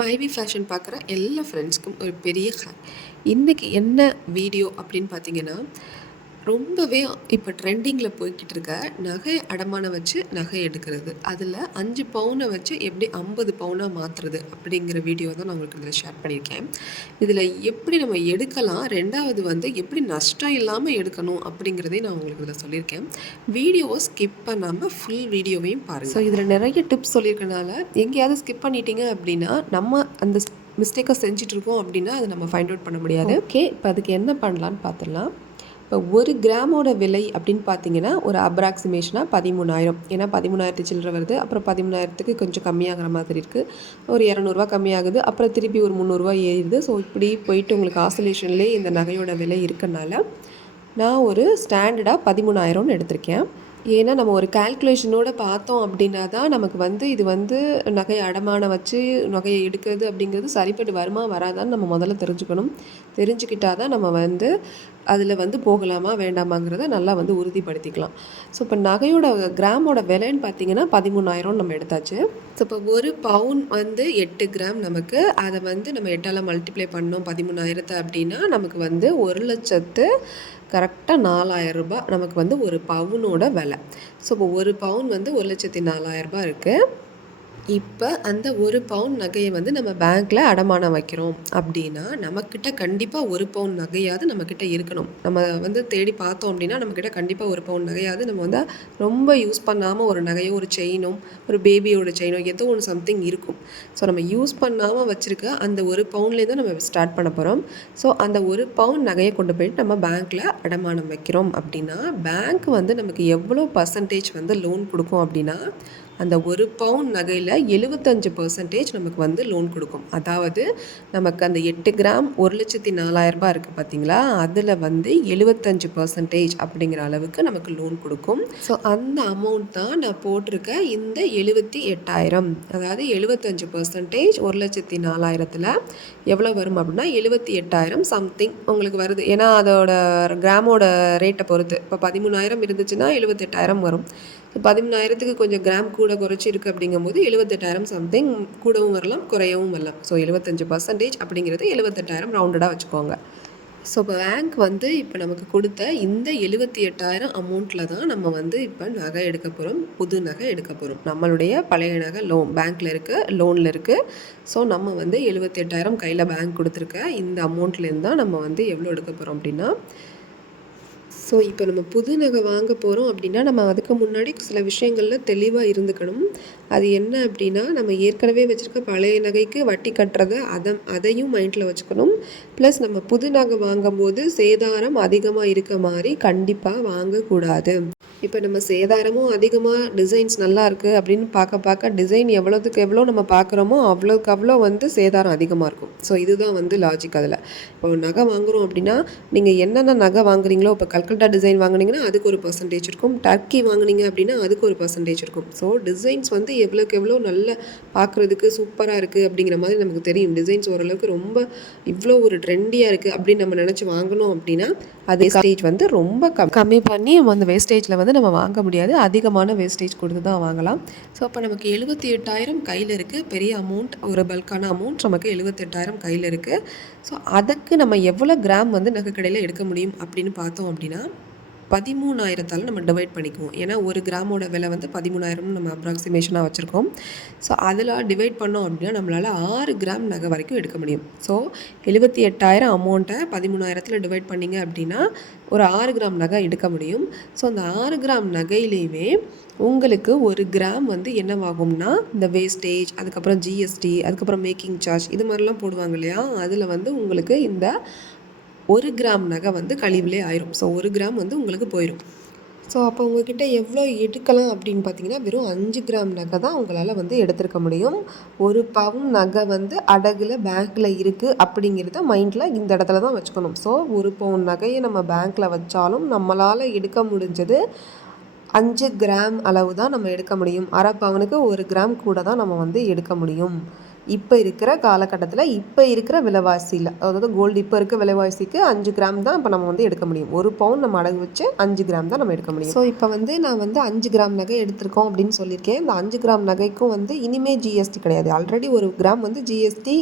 மைவி ஃபேஷன் பார்க்குற எல்லா ஃப்ரெண்ட்ஸ்க்கும் ஒரு பெரிய ஹாய். இன்றைக்கி என்ன வீடியோ அப்படின்னு பார்த்தீங்கன்னா, ரொம்பவே இப்போ ட்ரெண்டிங்கில் போய்கிட்டு இருக்க நகை அடமானம் வச்சு நகை எடுக்கிறது. அதில் 5 பவுனை வச்சு எப்படி 50 பவுனாக மாற்றுறது அப்படிங்கிற வீடியோ தான் நான் உங்களுக்கு இதில் ஷேர் பண்ணியிருக்கேன். இதில் எப்படி நம்ம எடுக்கலாம், ரெண்டாவது வந்து எப்படி நஷ்டம் இல்லாமல் எடுக்கணும் அப்படிங்கிறதையும் நான் உங்களுக்கு இதில் சொல்லியிருக்கேன். வீடியோவை ஸ்கிப் பண்ணாமல் ஃபுல் வீடியோவையும் பாருங்கள். ஸோ இதில் நிறைய டிப்ஸ் சொல்லியிருக்கனால எங்கேயாவது ஸ்கிப் பண்ணிட்டீங்க அப்படின்னா நம்ம அந்த மிஸ்டேக்கை செஞ்சிட்ருக்கோம் அப்படின்னா அதை நம்ம ஃபைண்ட் அவுட் பண்ண முடியாது. ஓகே, இப்போ அதுக்கு என்ன பண்ணலான்னு பார்த்துடலாம். இப்போ 1 கிராமோட விலை அப்படின்னு பார்த்தீங்கன்னா ஒரு அப்ராக்சிமேஷனாக 13,000. ஏன்னா 13,000 சில்லற வருது. அப்புறம் 13,000க்கு கொஞ்சம் கம்மியாகிற மாதிரி இருக்குது. ஒரு 200 கம்மியாகுது. அப்புறம் திருப்பி ஒரு 300 ஏறிடுது. ஸோ இப்படி போயிட்டு உங்களுக்கு ஆசோலேஷன்லேயே இந்த நகையோட விலை இருக்கனால நான் ஒரு ஸ்டாண்டர்டாக 13,000ன்னு எடுத்திருக்கேன். ஏன்னா நம்ம ஒரு கால்குலேஷனோடு பார்த்தோம் அப்படின்னா தான் நமக்கு வந்து இது வந்து நகையை அடமானம் வச்சு நகையை எடுக்கிறது அப்படிங்கிறது சரிப்பட்டு வருமா வராதான்னு நம்ம முதல்ல தெரிஞ்சுக்கணும். தெரிஞ்சுக்கிட்டால் தான் நம்ம வந்து அதில் வந்து போகலாமா வேண்டாமாங்கிறத நல்லா வந்து உறுதிப்படுத்திக்கலாம். ஸோ இப்போ நகையோட கிராமோட விலைன்னு பார்த்தீங்கன்னா 13,000 நம்ம எடுத்தாச்சு. ஸோ இப்போ ஒரு பவுன் வந்து 8 கிராம் நமக்கு. அதை வந்து நம்ம 8ஆல் மல்டிப்ளை பண்ணோம் 13,000 அப்படின்னா நமக்கு வந்து 1,00,000 கரெக்டாக 4,000 ரூபாய் நமக்கு வந்து ஒரு பவுனோட விலை. ஸோ இப்போ ஒரு பவுன் வந்து 1,04,000 இருக்குது. இப்போ அந்த ஒரு பவுன் நகையை வந்து நம்ம பேங்க்கில் அடமானம் வைக்கிறோம் அப்படின்னா நம்மக்கிட்ட கண்டிப்பாக ஒரு பவுன் நகையாவது நம்மக்கிட்ட இருக்கணும். நம்ம வந்து தேடி பார்த்தோம் அப்படின்னா நம்மக்கிட்ட கண்டிப்பாக ஒரு பவுன் நகையாவது நம்ம வந்து ரொம்ப யூஸ் பண்ணாமல் ஒரு நகையோ ஒரு செயினோ ஒரு பேபியோட செயினோ ஏதோ ஒன்று சம்திங் இருக்கும். ஸோ நம்ம யூஸ் பண்ணாமல் வச்சுருக்க அந்த ஒரு பவுன்லேருந்து தான் நம்ம ஸ்டார்ட் பண்ண போகிறோம். ஸோ அந்த ஒரு பவுன் நகையை கொண்டு போயிட்டு நம்ம பேங்க்கில் அடமானம் வைக்கிறோம் அப்படின்னா பேங்க் வந்து நமக்கு எவ்வளோ பர்சன்டேஜ் வந்து லோன் கொடுக்கும் அப்படின்னா அந்த ஒரு பவுன் நகையில் 75% நமக்கு வந்து லோன் கொடுக்கும். அதாவது நமக்கு அந்த 8 கிராம் 1,04,000 இருக்குது பார்த்தீங்களா, அதில் வந்து 75% அப்படிங்கிற அளவுக்கு நமக்கு லோன் கொடுக்கும். ஸோ அந்த அமௌண்ட் தான் நான் போட்டிருக்க இந்த 78,000. அதாவது 75% 1,04,000 எவ்வளோ வரும் அப்படின்னா 78,000 சம்திங் உங்களுக்கு வருது. ஏன்னா அதோட கிராமோட ரேட்டை பொறுத்து இப்போ 13,000 இருந்துச்சுன்னா 78,000 வரும். ஸோ 13,000க்கு கொஞ்சம் கிராம் கூட குறைச்சி இருக்குது அப்படிங்கும்போது 78,000 சம்திங் கூடவும் வரலாம் குறையவும் வரலாம். ஸோ 75% அப்படிங்கிறது 78,000 ரவுண்டடாக வச்சுக்கோங்க. ஸோ இப்போ பேங்க் வந்து இப்போ நமக்கு கொடுத்த இந்த 78,000 அமௌண்ட்டில் தான் நம்ம வந்து இப்போ நகை எடுக்க போகிறோம். புது நகை எடுக்க போகிறோம். நம்மளுடைய பழைய நகை பேங்க்கில் இருக்குது, லோனில் இருக்குது. ஸோ நம்ம வந்து 78,000 கையில் பேங்க் கொடுத்துருக்க இந்த அமௌண்ட்லேருந்து தான் நம்ம வந்து எவ்வளோ எடுக்க போகிறோம் அப்படின்னா, ஸோ இப்போ நம்ம புது நகை வாங்க போகிறோம் அப்படின்னா நம்ம அதுக்கு முன்னாடி சில விஷயங்களில் தெளிவாக இருந்துக்கணும். அது என்ன அப்படின்னா நம்ம ஏற்கனவே வச்சுருக்க பழைய நகைக்கு வட்டி கட்டுறதை அதையும் மைண்டில் வச்சுக்கணும். ப்ளஸ் நம்ம புது நகை வாங்கும்போது சேதாரம் அதிகமாக இருக்க மாதிரி கண்டிப்பாக வாங்கக்கூடாது. இப்போ நம்ம சேதாரமும் அதிகமாக டிசைன்ஸ் நல்லா இருக்குது அப்படின்னு பார்க்க டிசைன் எவ்வளோதுக்கு எவ்வளோ நம்ம பார்க்குறோமோ அவ்வளோக்கு அவ்வளோ வந்து சேதாரம் அதிகமாக இருக்கும். ஸோ இதுதான் வந்து லாஜிக். அதில் இப்போ நகை வாங்குகிறோம் அப்படின்னா நீங்கள் என்னென்ன நகை வாங்குறீங்களோ, இப்போ கல்கட்டா டிசைன் வாங்குனீங்கன்னா அதுக்கு ஒரு பர்சன்டேஜ் இருக்கும், டர்க்கி வாங்குனீங்க அப்படின்னா அதுக்கு ஒரு பர்சன்டேஜ் இருக்கும். ஸோ டிசைன்ஸ் வந்து எவ்வளோக்கு எவ்வளோ நல்ல பார்க்குறதுக்கு சூப்பராக இருக்குது அப்படிங்கிற மாதிரி நமக்கு தெரியும். டிசைன்ஸ் ஓரளவுக்கு ரொம்ப இவ்வளோ ஒரு ட்ரெண்டியாக இருக்குது அப்படின்னு நம்ம நினச்சி வாங்கணும் அப்படின்னா அது வேஸ்டேஜ் வந்து ரொம்ப கம்மி பண்ணி அந்த வேஸ்டேஜில் வந்து நம்ம வாங்க முடியாது. அதிகமான வேஸ்டேஜ் கொடுத்து தான் வாங்கலாம். ஸோ அப்போ நமக்கு 78,000 கையில் இருக்குது. பெரிய அமௌண்ட், ஒரு பல்கான அமௌண்ட் நமக்கு 78,000 கையில் இருக்குது. ஸோ அதுக்கு நம்ம எவ்வளோ கிராம் வந்து நகை கடையில் எடுக்க முடியும் அப்படின்னு பார்த்தோம் அப்படின்னா 13,000 நம்ம டிவைட் பண்ணிக்குவோம். ஏன்னா ஒரு கிராமோட விலை வந்து 13,000 நம்ம அப்ராக்சிமேஷனாக வச்சுருக்கோம். ஸோ அதில் டிவைட் பண்ணோம் அப்படின்னா நம்மளால் 6 கிராம் நகை வரைக்கும் எடுக்க முடியும். ஸோ 78,000 அமௌண்ட்டை 13,000 டிவைட் பண்ணிங்க அப்படின்னா ஒரு 6 கிராம் நகை எடுக்க முடியும். ஸோ அந்த 6 கிராம் நகையிலையுமே உங்களுக்கு ஒரு கிராம் வந்து என்னவாகும்னா இந்த வேஸ்டேஜ், அதுக்கப்புறம் ஜிஎஸ்டி, அதுக்கப்புறம் மேக்கிங் சார்ஜ் இது மாதிரிலாம் போடுவாங்க இல்லையா, அதில் வந்து உங்களுக்கு இந்த 1 கிராம் நகை வந்து கழிவுலே ஆயிரும். ஸோ 1 கிராம் வந்து உங்களுக்கு போயிடும். ஸோ அப்போ உங்கள்கிட்ட எவ்வளோ எடுக்கலாம் அப்படின்னு பார்த்தீங்கன்னா வெறும் 5 கிராம் நகை தான் உங்களால் வந்து எடுத்துருக்க முடியும். ஒரு பவுன் நகை வந்து அடகுல பேங்க்கில் இருக்குது அப்படிங்கிறத மைண்டில் இந்த இடத்துல தான் வச்சுக்கணும். ஸோ ஒரு பவுன் நகையை நம்ம பேங்க்கில் வச்சாலும் நம்மளால் எடுக்க முடிஞ்சது 5 கிராம் அளவு தான் நம்ம எடுக்க முடியும். அரை பவுனுக்கு 1 கிராம் கூட தான் நம்ம வந்து எடுக்க முடியும். இப்போ இருக்கிற காலகட்டத்தில் இப்போ இருக்கிற விலைவாசியில், அதாவது கோல்டு இப்போ இருக்க விலைவாசிக்கு 5 கிராம் தான் இப்போ நம்ம வந்து எடுக்க முடியும். 1 பவுன் நம்ம அடகு வச்சு 5 கிராம் தான் நம்ம எடுக்க முடியும். ஸோ இப்போ வந்து நான் வந்து 5 கிராம் நகை எடுத்திருக்கோம் அப்படின்னு சொல்லியிருக்கேன். இந்த 5 கிராம் நகைக்கும் வந்து இனிமே ஜிஎஸ்டி கிடையாது. ஆல்ரெடி 1 கிராம் வந்து ஜிஎஸ்டி,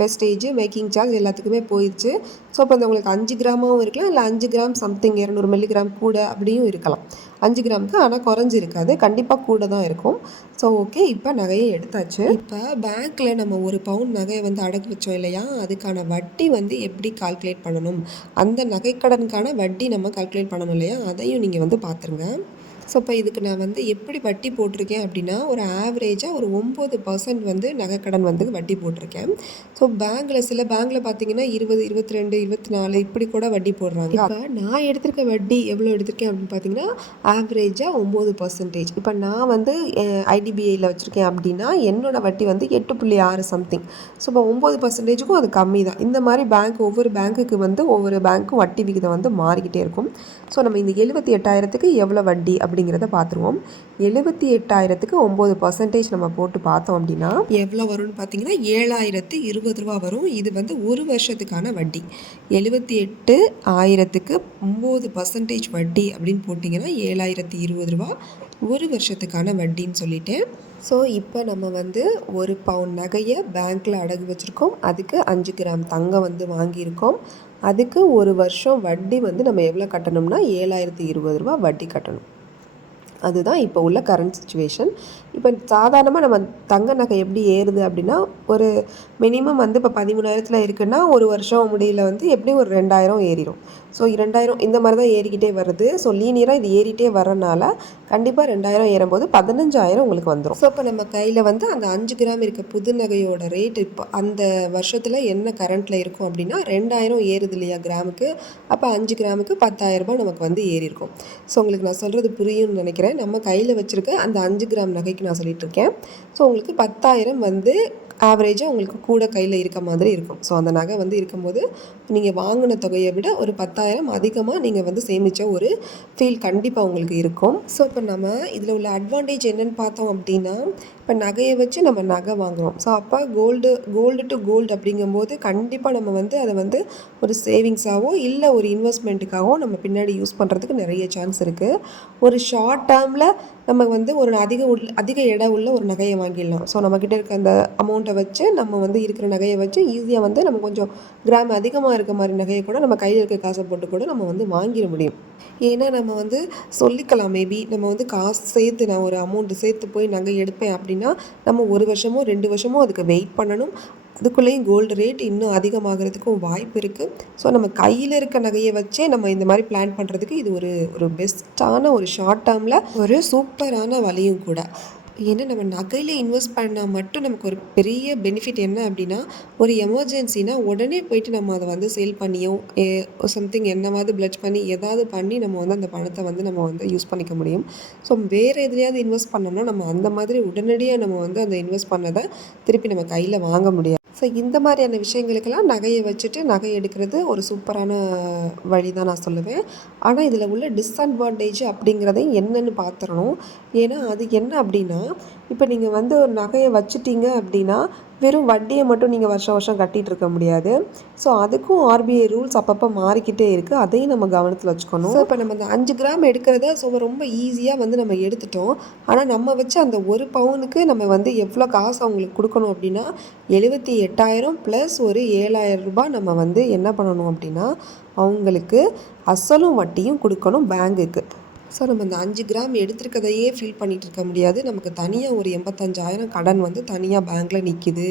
வெஸ்டேஜ், மேக்கிங் சார்ஜ் எல்லாத்துக்குமே போயிடுச்சு. ஸோ இப்போ இந்த உங்களுக்கு 5 கிராமாகவும் இருக்கலாம், இல்லை 5 கிராம் சம்திங் 200 மில்லிகிராம் கூட அப்படியும் இருக்கலாம். 5 கிராமுக்கு ஆனால் குறைஞ்சி இருக்காது, கண்டிப்பாக கூட தான் இருக்கும். ஸோ ஓகே, இப்போ நகையை எடுத்தாச்சு. இப்போ பேங்க்கில் நம்ம 1 பவுன் நகையை வந்து அடகு வச்சோம் இல்லையா, அதுக்கான வட்டி வந்து எப்படி கால்குலேட் பண்ணணும், அந்த நகைக்கடனுக்கான வட்டி நம்ம கால்குலேட் பண்ணணும் இல்லையா, அதையும் நீங்கள் வந்து பார்த்துருங்க. ஸோ இப்போ இதுக்கு நான் வந்து எப்படி வட்டி போட்டிருக்கேன் அப்படின்னா, ஒரு ஆவரேஜாக ஒரு 9% வந்து நகைக்கடன் வந்து வட்டி போட்டிருக்கேன். ஸோ சில பேங்க்கில் பார்த்தீங்கன்னா 20, 22, 24 இப்படி கூட வட்டி போடுறாங்க. இப்போ நான் எடுத்திருக்க வட்டி எவ்வளோ எடுத்திருக்கேன் அப்படின்னு பார்த்தீங்கன்னா, ஆவரேஜாக 9%. இப்போ நான் வந்து ஐடிபிஐயில் வச்சுருக்கேன் அப்படின்னா என்னோட வட்டி வந்து 8.6 சம்திங். ஸோ இப்போ 9%க்கும் அது கம்மி தான். இந்த மாதிரி ஒவ்வொரு பேங்க்குக்கு வந்து ஒவ்வொரு பேங்க்கும் வட்டி விகிதம் வந்து மாறிக்கிட்டே இருக்கும். ஸோ நம்ம இந்த 78,000க்கு எவ்வளோ வட்டி அப்படிங்கிறத பார்த்துருவோம். 78,000க்கு 9% நம்ம போட்டு பார்த்தோம் அப்படின்னா எவ்வளோ வரும்னு பார்த்தீங்கன்னா 7,020 ரூபா வரும். இது வந்து ஒரு வருஷத்துக்கான வட்டி. 78,000க்கு 9% வட்டி அப்படின்னு போட்டிங்கன்னா 7,020 ரூபா ஒரு வருஷத்துக்கான வட்டின்னு சொல்லிட்டேன். ஸோ இப்போ நம்ம வந்து 1 பவுன் நகையை பேங்க்கில் அடகு வச்சுருக்கோம். அதுக்கு 5 கிராம் தங்கம் வந்து வாங்கியிருக்கோம். அதுக்கு ஒரு வருஷம் வட்டி வந்து நம்ம எவ்வளோ கட்டணும்னா 7,020 ரூபா வட்டி கட்டணும். அதுதான் இப்போ உள்ள கரண்ட் சுச்சுவேஷன். இப்போ சாதாரணமாக நம்ம தங்க நகை எப்படி ஏறுது அப்படின்னா, ஒரு மினிமம் வந்து இப்போ 13,000 இருக்குன்னா ஒரு வருஷம் முடியல வந்து எப்படியும் ஒரு 2,000 ஏறிடும். ஸோ 2,000 இந்த மாதிரி தான் ஏறிக்கிட்டே வருது. ஸோ லீனியராக இது ஏறிட்டே வரனால கண்டிப்பாக 2,000 ஏறும்போது 15,000 உங்களுக்கு வந்துடும். ஸோ இப்போ நம்ம கையில் வந்து அந்த 5 கிராம் இருக்க புது நகையோட ரேட் இப்போ அந்த வருஷத்தில் என்ன கரண்ட்டில் இருக்கும் அப்படின்னா 2,000 ஏறுது இல்லையா கிராமுக்கு. அப்போ 5 கிராமுக்கு 10,000 ரூபாய் நமக்கு வந்து ஏறி இருக்கும். ஸோ உங்களுக்கு நான் சொல்கிறது புரியும்னு நினைக்கிறேன். நம்ம கையில் வச்சுருக்க அந்த 5 கிராம் நகைக்கு நான் சொல்லிகிட்ருக்கேன். ஸோ உங்களுக்கு 10,000 வந்து ஆவரேஜாக உங்களுக்கு கூட கையில் இருக்க மாதிரி இருக்கும். ஸோ அந்த நகை வந்து இருக்கும்போது நீங்கள் வாங்கின தொகையை விட ஒரு 10,000 அதிகமாக நீங்கள் வந்து சேமித்த ஒரு ஃபீல் கண்டிப்பாக உங்களுக்கு இருக்கும். ஸோ இப்போ நம்ம இதில் உள்ள அட்வான்டேஜ் என்னென்னு பார்த்தோம் அப்படின்னா, இப்போ நகையை வச்சு நம்ம நகை வாங்குகிறோம். ஸோ அப்போ கோல்டு டு கோல்டு அப்படிங்கும்போது கண்டிப்பாக நம்ம வந்து அதை வந்து ஒரு சேவிங்ஸாகவோ இல்லை ஒரு இன்வெஸ்ட்மெண்ட்டுக்காகவோ நம்ம பின்னாடி யூஸ் பண்ணுறதுக்கு நிறைய சான்ஸ் இருக்குது. ஒரு ஷார்ட் டேர்மில் நம்ம வந்து ஒரு அதிக எடை உள்ள ஒரு நகையை வாங்கிடலாம். ஸோ நம்மக்கிட்ட இருக்க அந்த அமௌண்ட்டை வச்சு நம்ம வந்து இருக்கிற நகையை வச்சு ஈஸியாக வந்து நம்ம கொஞ்சம் கிராம் அதிகமாக இருக்க மாதிரி நகையை கூட நம்ம கையில் இருக்க காசை போட்டு கூட நம்ம வந்து வாங்கிட முடியும். ஏன்னா நம்ம வந்து சொல்லிக்கலாம், மேபி நம்ம வந்து காசு சேர்த்து நான் ஒரு அமௌண்ட்டு சேர்த்து போய் நகை எடுப்பேன் அப்படின்னா நம்ம 1 வருஷமோ 2 வருஷமோ அதுக்கு வெயிட் பண்ணணும். அதுக்குள்ளேயும் கோல்டு ரேட் இன்னும் அதிகமாகிறதுக்கும் வாய்ப்பு இருக்குது. ஸோ நம்ம கையில் இருக்க நகையை வச்சே நம்ம இந்த மாதிரி பிளான் பண்ணுறதுக்கு இது ஒரு பெஸ்ட்டான ஒரு ஷார்ட் டேர்மில் ஒரு சூப்பரான வழியும் கூட. ஏன்னா நம்ம நகையில் இன்வெஸ்ட் பண்ணால் மட்டும் நமக்கு ஒரு பெரிய பெனிஃபிட் என்ன அப்படின்னா, ஒரு எமர்ஜென்சினா உடனே போயிட்டு நம்ம அதை வந்து சேல் பண்ணியோ சம்திங் என்னவாவது பிளட்ஜ் பண்ணி ஏதாவது பண்ணி நம்ம வந்து அந்த பணத்தை வந்து நம்ம வந்து யூஸ் பண்ணிக்க முடியும். ஸோ வேறு எதுலையாவது இன்வெஸ்ட் பண்ணோம்னா நம்ம அந்த மாதிரி உடனடியாக நம்ம வந்து அந்த இன்வெஸ்ட் பண்ணதை திருப்பி நம்ம கையில் வாங்க முடியாது. ஸோ இந்த மாதிரியான விஷயங்களுக்கெல்லாம் நகையை வச்சுட்டு நகை எடுக்கிறது ஒரு சூப்பரான வழி தான் நான் சொல்லுவேன். ஆனால் இதில் உள்ள டிஸ்அட்வான்டேஜ் அப்படிங்கிறதையும் என்னென்னு பார்த்துடணும். ஏன்னா அது என்ன அப்படின்னா, இப்போ நீங்கள் வந்து ஒரு நகையை வச்சுட்டீங்க அப்படின்னா வெறும் வட்டியை மட்டும் நீங்கள் வருஷம் வருஷம் கட்டிகிட்டு இருக்க முடியாது. ஸோ அதுக்கும் ஆர்பிஐ ரூல்ஸ் அப்பப்போ மாறிக்கிட்டே இருக்குது. அதையும் நம்ம கவனத்தில் வச்சுக்கணும். ஸோ இப்போ நம்ம அந்த 5 கிராம் எடுக்கிறத ரொம்ப ஈஸியாக வந்து நம்ம எடுத்துட்டோம். ஆனால் நம்ம வச்சு அந்த 1 பவுனுக்கு நம்ம வந்து எவ்வளோ காசு அவங்களுக்கு கொடுக்கணும் அப்படின்னா 78,000 ப்ளஸ் ஒரு 7,000 ரூபாய் நம்ம வந்து என்ன பண்ணணும் அப்படின்னா அவங்களுக்கு அசலும் வட்டியும் கொடுக்கணும் பேங்குக்கு. ஸோ நம்ம இந்த 5 கிராம் எடுத்துருக்கதையே ஃபீல் பண்ணிகிட்டு இருக்க முடியாது. நமக்கு தனியாக ஒரு 85,000 கடன் வந்து தனியாக பேங்க்கில் நிற்கிது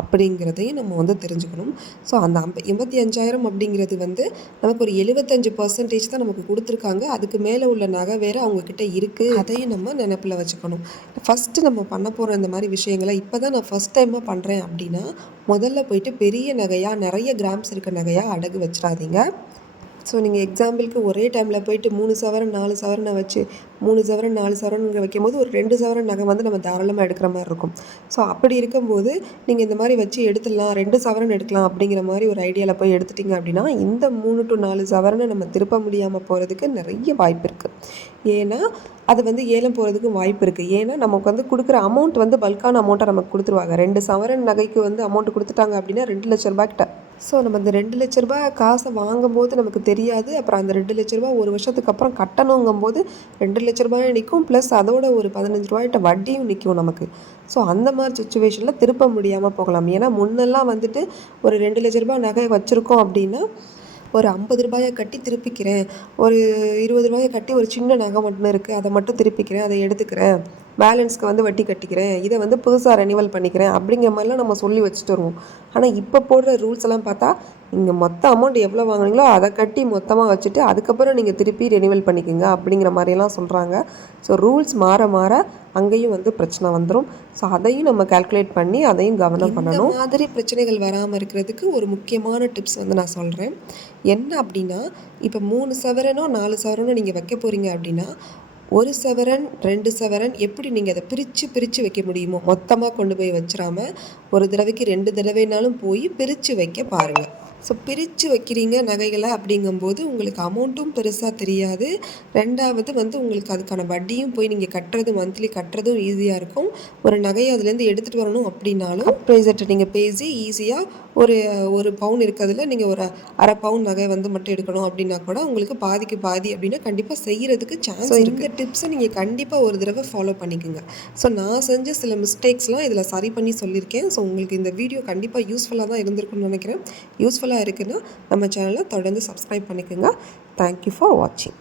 அப்படிங்கிறதையும் நம்ம வந்து தெரிஞ்சுக்கணும். ஸோ அந்த 85,000 அப்படிங்கிறது வந்து நமக்கு ஒரு 75% தான் நமக்கு கொடுத்துருக்காங்க. அதுக்கு மேலே உள்ள நகை வேறு அவங்கக்கிட்ட இருக்குது. அதையும் நம்ம நினப்பில் வச்சுக்கணும். ஃபஸ்ட்டு நம்ம பண்ண போகிற இந்த மாதிரி விஷயங்களை இப்போ தான் நான் ஃபஸ்ட் டைமாக பண்ணுறேன் அப்படின்னா முதல்ல போயிட்டு பெரிய நகையாக நிறைய கிராம்ஸ் இருக்க நகையாக அடகு வச்சிடாதீங்க. ஸோ நீங்கள் எக்ஸாம்பிளுக்கு ஒரே டைமில் போயிட்டு 3 சவரன் 4 சவரனை வச்சு 3 சவரன் 4 சவரன் வைக்கும்போது ஒரு 2 சவரன் நகை வந்து நம்ம தாராளமாக எடுக்கிற மாதிரி இருக்கும். ஸோ அப்படி இருக்கும்போது நீங்கள் இந்த மாதிரி வச்சு எடுத்துடலாம், 2 சவரன் எடுக்கலாம் அப்படிங்கிற மாதிரி ஒரு ஐடியாவில் போய் எடுத்துட்டிங்க அப்படின்னா இந்த 3 to 4 சவரனை நம்ம திருப்ப முடியாமல் போகிறதுக்கு நிறைய வாய்ப்பு இருக்குது. ஏன்னா அது வந்து ஏலம் போகிறதுக்கு வாய்ப்பு இருக்குது. ஏன்னா நமக்கு வந்து கொடுக்குற அமௌண்ட் வந்து பல்கான அமௌண்ட்டை நமக்கு கொடுத்துருவாங்க. 2 சவரன் நகைக்கு வந்து அமௌண்ட் கொடுத்துட்டாங்க அப்படின்னா 2 லட்ச ரூபாய்க்கிட்ட. ஸோ நம்ம அந்த 2 லட்ச ரூபாய் காசை வாங்கும்போது நமக்கு தெரியாது. அப்புறம் அந்த 2 லட்ச ரூபா ஒரு வருஷத்துக்கு அப்புறம் கட்டணுங்கும்போது 2 லட்ச ரூபாயும் நிற்கும், ப்ளஸ் அதோட ஒரு 15 ரூபாய்கிட்ட வட்டியும் நிற்கும் நமக்கு. ஸோ அந்த மாதிரி சுச்சுவேஷனில் திருப்ப முடியாமல் போகலாம். ஏன்னா முன்னெல்லாம் வந்துட்டு ஒரு 2 லட்ச ரூபாய் நகை வச்சுருக்கோம் அப்படின்னா ஒரு 50 ரூபாயை கட்டி திருப்பிக்கிறேன், ஒரு 20 ரூபாயை கட்டி ஒரு சின்ன நகை மட்டும் இருக்குது அதை மட்டும் திருப்பிக்கிறேன், அதை எடுத்துக்கிறேன், பேலன்ஸ்க்கு வந்து வட்டி கட்டிக்கிறேன், இதை வந்து புதுசாக ரெனிவல் பண்ணிக்கிறேன் அப்படிங்கிற மாதிரிலாம் நம்ம சொல்லி வச்சுட்டு வருவோம். ஆனால் இப்போ போடுற ரூல்ஸ் எல்லாம் பார்த்தா நீங்கள் மொத்த அமௌண்ட் எவ்வளோ வாங்குனீங்களோ அதை கட்டி மொத்தமாக வச்சுட்டு அதுக்கப்புறம் நீங்கள் திருப்பி ரெனிவல் பண்ணிக்கோங்க அப்படிங்கிற மாதிரியெல்லாம் சொல்கிறாங்க. ஸோ ரூல்ஸ் மாற மாற அங்கேயும் வந்து பிரச்சனை வந்துடும். ஸோ அதையும் நம்ம கால்குலேட் பண்ணி அதையும் கவனம் பண்ணணும். இந்த மாதிரி பிரச்சனைகள் வராமல் இருக்கிறதுக்கு ஒரு முக்கியமான டிப்ஸ் வந்து நான் சொல்கிறேன். என்ன அப்படின்னா, இப்போ 3 சவரனோ 4 சவரனோ நீங்கள் வைக்க போகிறீங்க அப்படின்னா 1 சவரன் 2 சவரன் எப்படி நீங்கள் அதை பிரித்து வைக்க முடியுமோ மொத்தமாக கொண்டு போய் வச்சிடாம ஒரு தடவைக்கு 2 தடவைனாலும் போய் பிரித்து வைக்க பாருங்கள். ஸோ பிரித்து வைக்கிறீங்க நகைகளை அப்படிங்கும்போது உங்களுக்கு அமௌண்ட்டும் பெருசாக தெரியாது. ரெண்டாவது வந்து உங்களுக்கு அதுக்கான வட்டியும் போய் நீங்கள் கட்டுறது மந்த்லி கட்டுறதும் ஈஸியாக இருக்கும். ஒரு நகையை அதுலேருந்து எடுத்துகிட்டு வரணும் அப்படின்னாலும் ப்ரைஸர்கிட்ட நீங்கள் பேசி ஈஸியாக ஒரு பவுன் இருக்கிறதுல நீங்கள் ஒரு அரை பவுன் நகை வந்து மட்டும் எடுக்கணும் அப்படின்னா கூட உங்களுக்கு பாதிக்கு பாதி அப்படின்னா கண்டிப்பாக செய்கிறதுக்கு சான்ஸ் இருக்குது. இந்த டிப்ஸை நீங்கள் கண்டிப்பாக ஒரு தடவை ஃபாலோ பண்ணிக்கோங்க. ஸோ நான் செஞ்ச சில மிஸ்டேக்ஸ்லாம் இதில் சரி பண்ணி சொல்லியிருக்கேன். ஸோ உங்களுக்கு இந்த வீடியோ கண்டிப்பாக யூஸ்ஃபுல்லாக தான் இருந்திருக்குன்னு நினைக்கிறேன். யூஸ்ஃபுல்லாக இருக்குன்னா நம்ம சேனலை தொடர்ந்து சப்ஸ்கிரைப் பண்ணிக்கோங்க. தேங்க்யூ ஃபார் வாட்சிங்.